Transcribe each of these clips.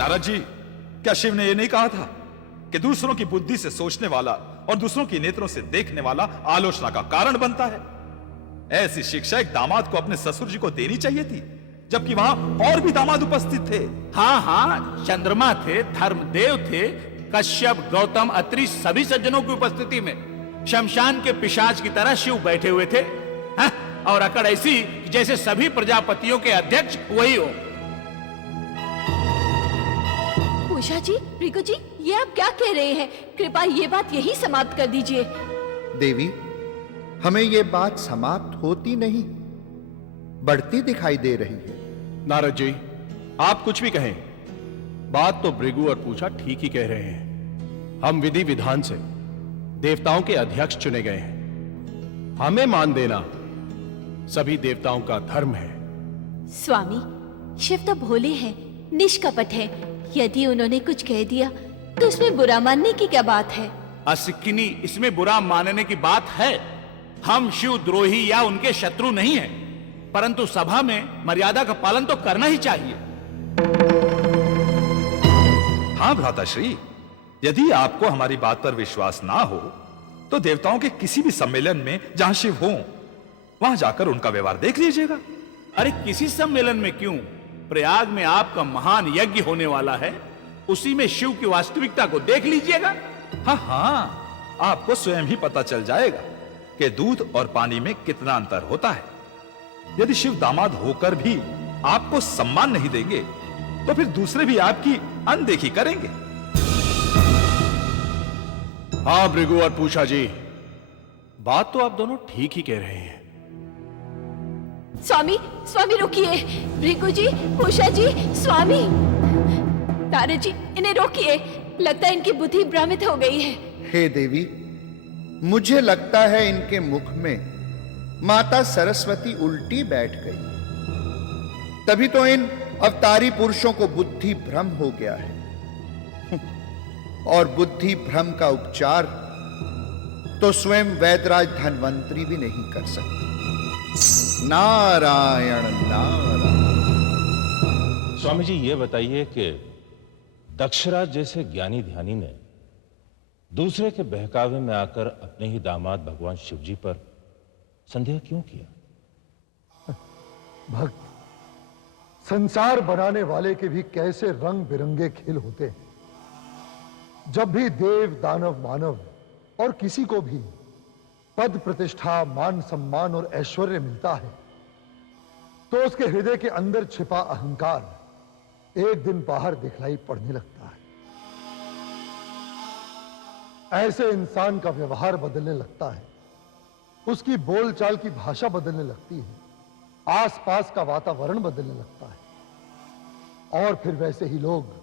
नारद जी, क्या शिव ने यह नहीं कहा था कि दूसरों की बुद्धि से सोचने वाला और दूसरों की नेत्रों से देखने वाला आलोचना का कारण बनता है? ऐसी शिक्षा एक दामाद को अपने ससुर जी को देनी चाहिए थी, जबकि वहां और भी दामाद उपस्थित थे। हाँ हाँ, चंद्रमा थे, धर्मदेव थे, कश्यप, गौतम, अत्रि सभी सज्जनों की उपस्थिति में शमशान के पिशाच की तरह शिव बैठे हुए थे। हाँ? और अकड़ ऐसी जैसे सभी प्रजापतियों के अध्यक्ष वही हो। उषा जी, भृगु जी, ये आप क्या कह रहे हैं? कृपया ये बात यही समाप्त कर दीजिए। देवी, हमें ये बात समाप्त होती नहीं, बढ़ती दिखाई दे रही है। नारद जी, आप कुछ भी कहें, बात तो भृगु और पूछा ठीक ही कह रहे हैं। हम विधि विधान से देवताओं के अध्यक्ष चुने गए हैं। हमें मान देना सभी देवताओं का धर्म है। स्वामी, शिव तो भोले हैं, निष्कपट है। यदि उन्होंने कुछ कह दिया तो इसमें बुरा मानने की क्या बात है? असिक्किनी, इसमें बुरा मानने की बात है। हम शिव द्रोही या उनके शत्रु नहीं हैं, परंतु सभा में मर्यादा का पालन तो करना ही चाहिए। हाँ भ्राताश्री, यदि आपको हमारी बात पर विश्वास ना हो तो देवताओं के किसी भी सम्मेलन में जहां शिव हो वहां जाकर उनका व्यवहार देख लीजिएगा। अरे किसी सम्मेलन में क्यों, प्रयाग में आपका महान यज्ञ होने वाला है, उसी में शिव की वास्तविकता को देख लीजिएगा। हाँ हाँ, आपको स्वयं ही पता चल जाएगा कि दूध और पानी में कितना अंतर होता है। यदि शिव दामाद होकर भी आपको सम्मान नहीं देंगे तो फिर दूसरे भी आपकी अनदेखी करेंगे। हाँ भृगु और पूषा जी, बात तो आप दोनों ठीक ही कह रहे हैं। स्वामी, स्वामी रुकिए। भृगु जी, उषा जी, स्वामी। नारद जी, इन्हें रोकिए, लगता है इनकी बुद्धि भ्रमित हो गई है। हे देवी, मुझे लगता है इनके मुख में माता सरस्वती उल्टी बैठ गई, तभी तो इन अवतारी पुरुषों को बुद्धि भ्रम हो गया है। और बुद्धि भ्रम का उपचार तो स्वयं वैदराज धन्वंतरी भी नहीं कर सकते। नारायण नारायण। स्वामी जी, ये बताइए कि दक्षराज जैसे ज्ञानी ध्यानी ने दूसरे के बहकावे में आकर अपने ही दामाद भगवान शिव जी पर संदेह क्यों किया? भक्त, संसार बनाने वाले के भी कैसे रंग बिरंगे खेल होते हैं। जब भी देव, दानव, मानव और किसी को भी पद, प्रतिष्ठा, मान, सम्मान और ऐश्वर्य मिलता है तो उसके हृदय के अंदर छिपा अहंकार एक दिन बाहर दिखलाई पड़ने लगता है। ऐसे इंसान का व्यवहार बदलने लगता है, उसकी बोलचाल की भाषा बदलने लगती है, आसपास का वातावरण बदलने लगता है और फिर वैसे ही लोग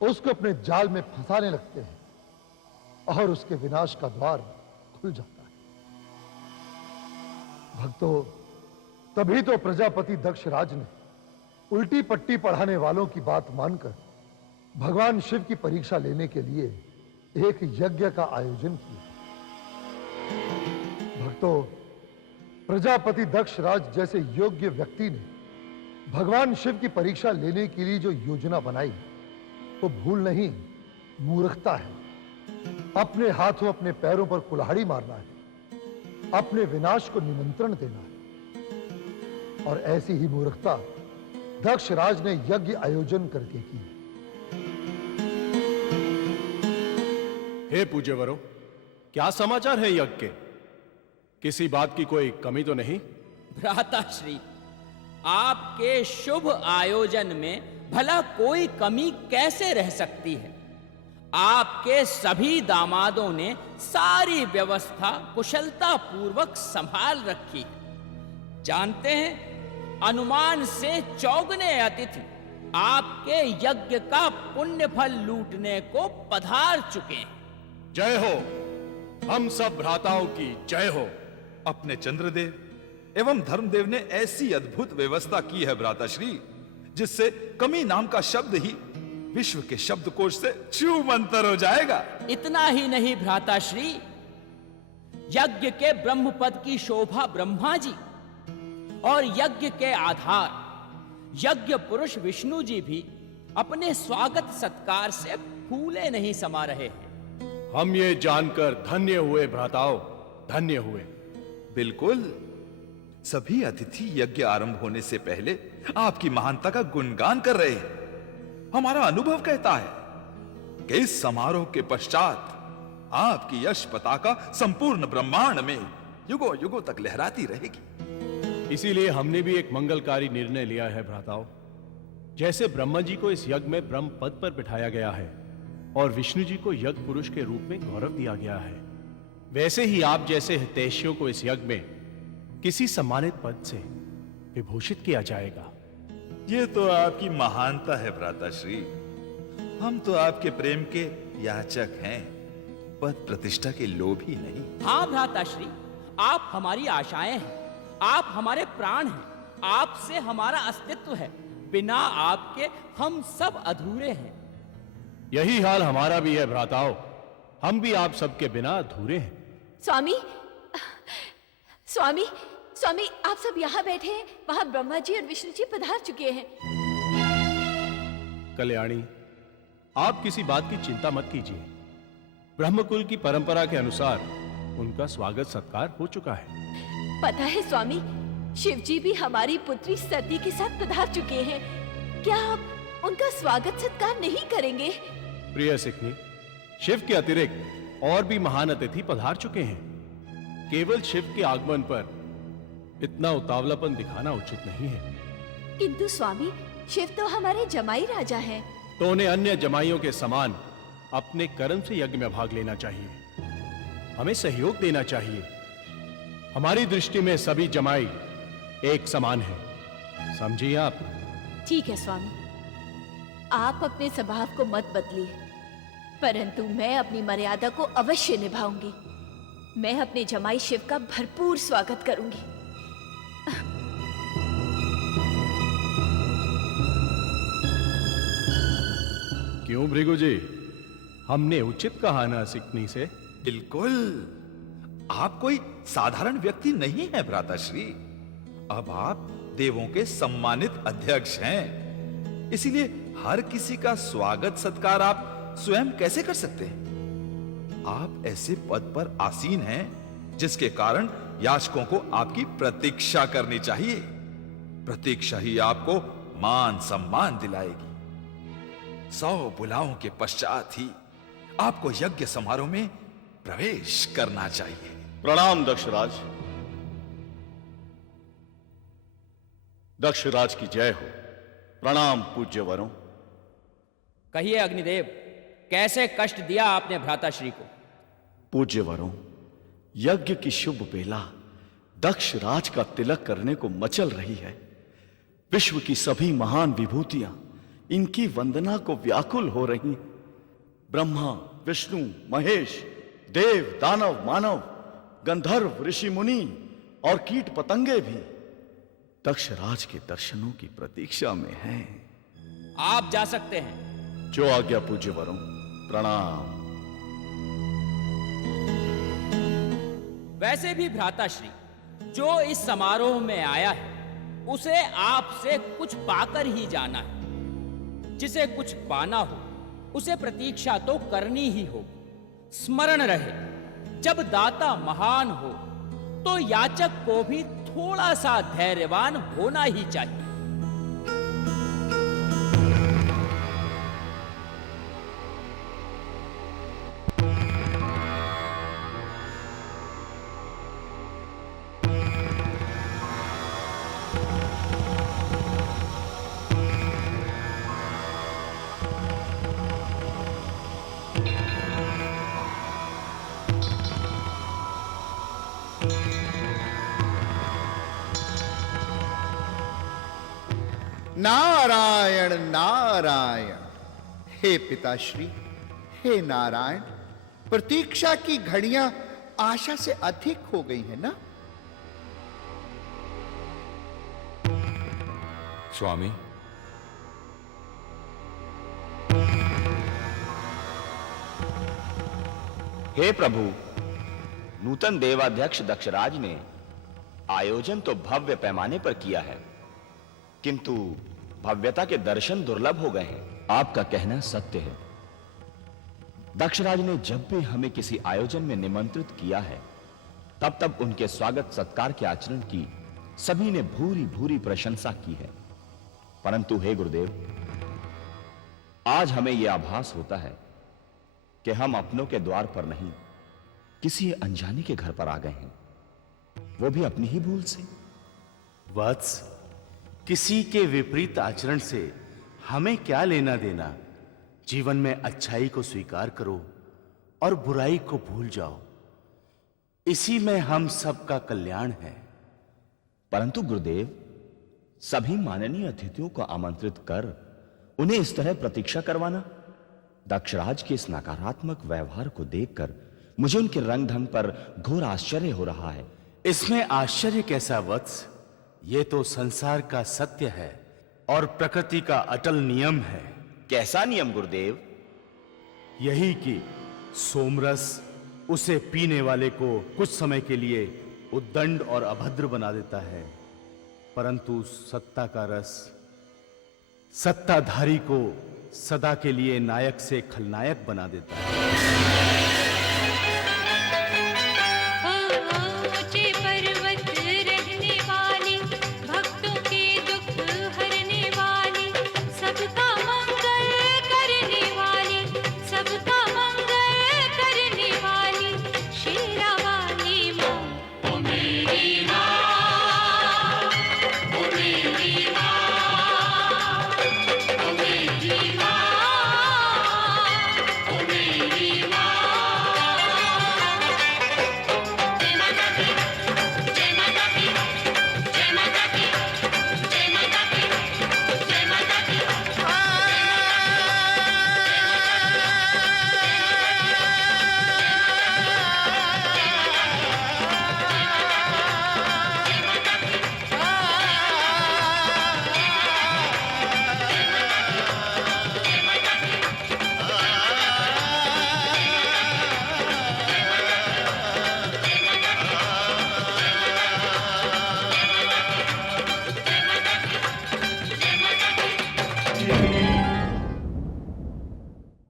उसको अपने जाल में फंसाने लगते हैं और उसके विनाश का द्वार खुल जाता है। भक्तों, तभी तो प्रजापति दक्षराज ने उल्टी पट्टी पढ़ाने वालों की बात मानकर भगवान शिव की परीक्षा लेने के लिए एक यज्ञ का आयोजन किया। भक्तों, प्रजापति दक्षराज जैसे योग्य व्यक्ति ने भगवान शिव की परीक्षा लेने के लिए जो योजना बनाई वो भूल नहीं, मूर्खता है। अपने हाथों अपने पैरों पर कुल्हाड़ी मारना है, अपने विनाश को निमंत्रण देना है। और ऐसी ही मूर्खता दक्षराज ने यज्ञ आयोजन करके की। हे पूज्यवरो, क्या समाचार है यज्ञ के? किसी बात की कोई कमी तो नहीं? भ्राताश्री, आपके शुभ आयोजन में भला कोई कमी कैसे रह सकती है? आपके सभी दामादों ने सारी व्यवस्था कुशलता पूर्वक संभाल रखी है। जानते हैं, अनुमान से चौगुने अतिथि आपके यज्ञ का पुण्य फल लूटने को पधार चुके हैं। जय हो, हम सब भ्राताओं की जय हो। अपने चंद्रदेव एवं धर्मदेव ने ऐसी अद्भुत व्यवस्था की है भ्राताश्री, जिससे कमी नाम का शब्द ही विश्व के शब्दकोश से छूमंतर हो जाएगा। इतना ही नहीं भ्राताश्री, यज्ञ के ब्रह्म पद की शोभा ब्रह्मा जी और यज्ञ के आधार यज्ञ पुरुष विष्णु जी भी अपने स्वागत सत्कार से फूले नहीं समा रहे हैं। हम ये जानकर धन्य हुए भ्राताओं, धन्य हुए। बिल्कुल, सभी अतिथि यज्ञ आरंभ होने से पहले आपकी महानता का गुणगान कर रहे हैं। हमारा अनुभव कहता है कि इस समारोह के पश्चात आपकी यश पताका संपूर्ण ब्रह्मांड में युगों युगों तक लहराती रहेगी। इसीलिए हमने भी एक मंगलकारी निर्णय लिया है भ्राताओं। जैसे ब्रह्मा जी को इस यज्ञ में ब्रह्म पद पर बिठाया गया है और विष्णु जी को यज्ञ पुरुष के रूप में गौरव दिया गया है, वैसे ही आप जैसे हितैषियों को इस यज्ञ में किसी सम्मानित पद से विभूषित किया जाएगा। ये तो आपकी महानता है भ्राताश्री। हम तो आपके प्रेम के याचक हैं, पद प्रतिष्ठा के लोभी नहीं। हाँ भ्राताश्री, आप हमारी आशाएं हैं, आप हमारे प्राण हैं, आपसे हमारा अस्तित्व है। बिना आपके हम सब अधूरे हैं। यही हाल हमारा भी है भ्राताओं, हम भी आप सबके बिना अधूरे हैं। स्वामी, स्वामी, स्वामी, आप सब यहाँ बैठे हैं, वहां ब्रह्मा जी और विष्णु जी पधार चुके हैं। कल्याणी, आप किसी बात की चिंता मत कीजिए। ब्रह्मकुल की परंपरा के अनुसार उनका स्वागत सत्कार हो चुका है। पता है स्वामी, शिव जी भी हमारी पुत्री सती के साथ पधार चुके हैं। क्या आप उनका स्वागत सत्कार नहीं करेंगे? प्रिय सिकनी, शिव के अतिरिक्त और भी महान अतिथि पधार चुके हैं। केवल शिव के आगमन पर इतना उतावलापन दिखाना उचित नहीं है। किंतु स्वामी, शिव तो हमारे जमाई राजा हैं। तो उन्हें अन्य जमाइयों के समान अपने कर्म से यज्ञ में भाग लेना चाहिए, हमें सहयोग देना चाहिए। हमारी दृष्टि में सभी जमाई एक समान है, समझिए आप। ठीक है स्वामी, आप अपने स्वभाव को मत बदलिए, परंतु मैं अपनी मर्यादा को अवश्य निभाऊंगी। मैं अपने जमाई शिव का भरपूर स्वागत करूंगी। क्यों भृगु जी, हमने उचित कहा ना सिकनी से? बिल्कुल, आप कोई साधारण व्यक्ति नहीं है भ्राताश्री। अब आप देवों के सम्मानित अध्यक्ष हैं, इसीलिए हर किसी का स्वागत सत्कार आप स्वयं कैसे कर सकते हैं? आप ऐसे पद पर आसीन हैं जिसके कारण याचकों को आपकी प्रतीक्षा करनी चाहिए। प्रतीक्षा ही आपको मान सम्मान दिलाएगी। 100 बुलाओं के पश्चात ही आपको यज्ञ समारोह में प्रवेश करना चाहिए। प्रणाम दक्षराज। दक्षराज की जय हो। प्रणाम पूज्य वरों। कहिए अग्निदेव, कैसे कष्ट दिया आपने भ्राताश्री को? पूज्य वरों, यज्ञ की शुभ बेला दक्ष राज का तिलक करने को मचल रही है। विश्व की सभी महान विभूतियां इनकी वंदना को व्याकुल हो रही हैं। ब्रह्मा, विष्णु, महेश, देव, दानव, मानव, गंधर्व, ऋषि मुनि और कीट पतंगे भी दक्ष राज के दर्शनों की प्रतीक्षा में हैं। आप जा सकते हैं। जो आज्ञा पूज्य वरों। प्रणाम। वैसे भी भ्राताश्री, जो इस समारोह में आया है उसे आपसे कुछ पाकर ही जाना है। जिसे कुछ पाना हो उसे प्रतीक्षा तो करनी ही होगी। स्मरण रहे, जब दाता महान हो तो याचक को भी थोड़ा सा धैर्यवान होना ही चाहिए। नारायण नारायण। हे पिताश्री, हे नारायण, प्रतीक्षा की घड़ियां आशा से अधिक हो गई है ना? स्वामी, हे प्रभु, नूतन देवाध्यक्ष दक्षराज ने आयोजन तो भव्य पैमाने पर किया है, किंतु भव्यता के दर्शन दुर्लभ हो गए हैं। आपका कहना सत्य है। दक्षराज ने जब भी हमें किसी आयोजन में निमंत्रित किया है, तब तब उनके स्वागत सत्कार के आचरण की सभी ने भूरी भूरी प्रशंसा की है। परंतु हे गुरुदेव, आज हमें यह आभास होता है कि हम अपनों के द्वार पर नहीं, किसी अनजाने के घर पर आ गए हैं, वो भी अपनी ही भूल से। वत्स, किसी के विपरीत आचरण से हमें क्या लेना देना। जीवन में अच्छाई को स्वीकार करो और बुराई को भूल जाओ, इसी में हम सबका कल्याण है। परंतु गुरुदेव, सभी माननीय अतिथियों को आमंत्रित कर उन्हें इस तरह प्रतीक्षा करवाना, दक्षराज के इस नकारात्मक व्यवहार को देखकर मुझे उनके रंग ढंग पर घोर आश्चर्य हो रहा है। इसमें आश्चर्य कैसा वत्स? ये तो संसार का सत्य है और प्रकृति का अटल नियम है। कैसा नियम गुरुदेव? यही कि सोमरस उसे पीने वाले को कुछ समय के लिए उद्दंड और अभद्र बना देता है, परंतु सत्ता का रस सत्ताधारी को सदा के लिए नायक से खलनायक बना देता है।